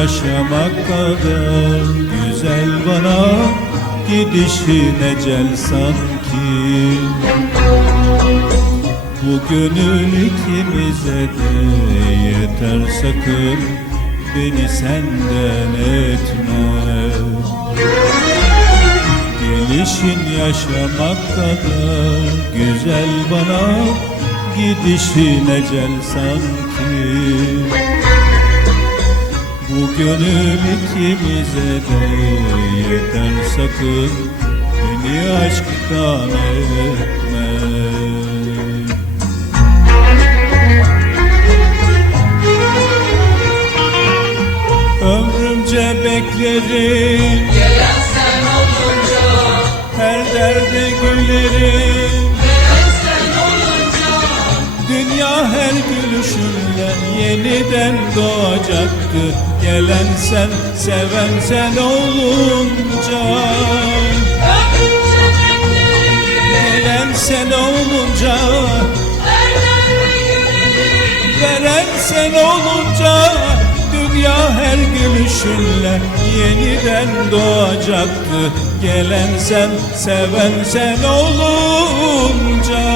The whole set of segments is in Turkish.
yaşamak kadar güzel bana Gidişin ecel sanki. Bu gönül ikimize de yeter sakın Beni senden etme. Gelişin yaşamak kadar güzel bana Gidişin ecel sanki gönül ikimize de yeter sakın. Beni aşktan etme. Ömrümce beklerim. Gelen sen olunca, Her derde gülerim Dünya her gülüşünle yeniden doğacaktı. Gelen sen, seven sen olunca. Gelen sen olunca. Veren sen olunca. Dünya her gülüşünle yeniden doğacaktı. Gelen sen, seven sen olunca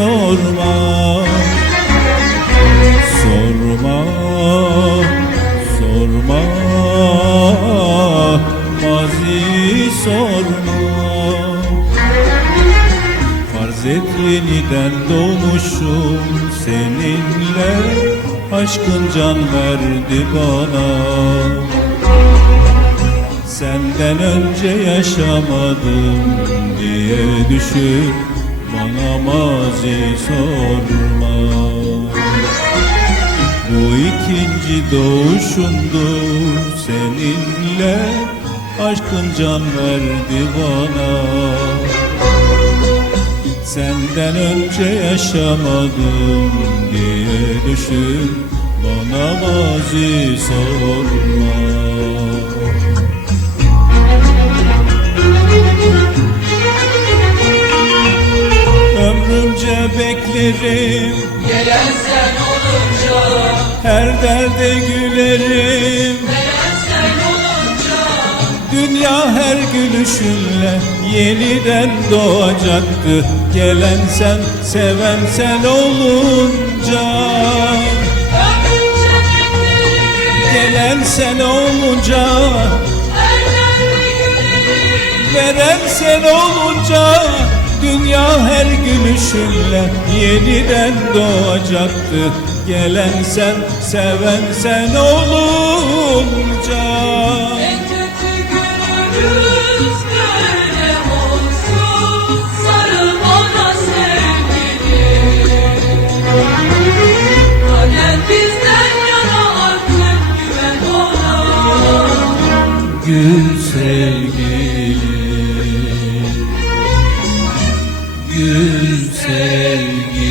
sorma. Sorma, sorma, mazi sorma. Farz et yeniden doğmuşum seninle. Aşkın can verdi bana. Senden önce yaşamadım diye düşün Bana mazi sorma. Bu ikinci doğuşumdur seninle Aşkın can verdi bana. Senden önce yaşamadım diye düşün Bana mazi sorma Ömrümce beklerim. Gelen sen olunca Her derde gülerim. Gelen sen olunca Dünya her gülüşünle yeniden doğacaktı. Gelen sen, seven sen olunca. Gelen sen olunca. Veren sen olunca Dünya her gülüşünle yeniden doğacaktı. Gelen sen, seven sen olunca. En kötü günümüz böyle olsun Sarıl bana sevgilim. Kader bizden yana artık güven ona Gül sevgi gül sevgi.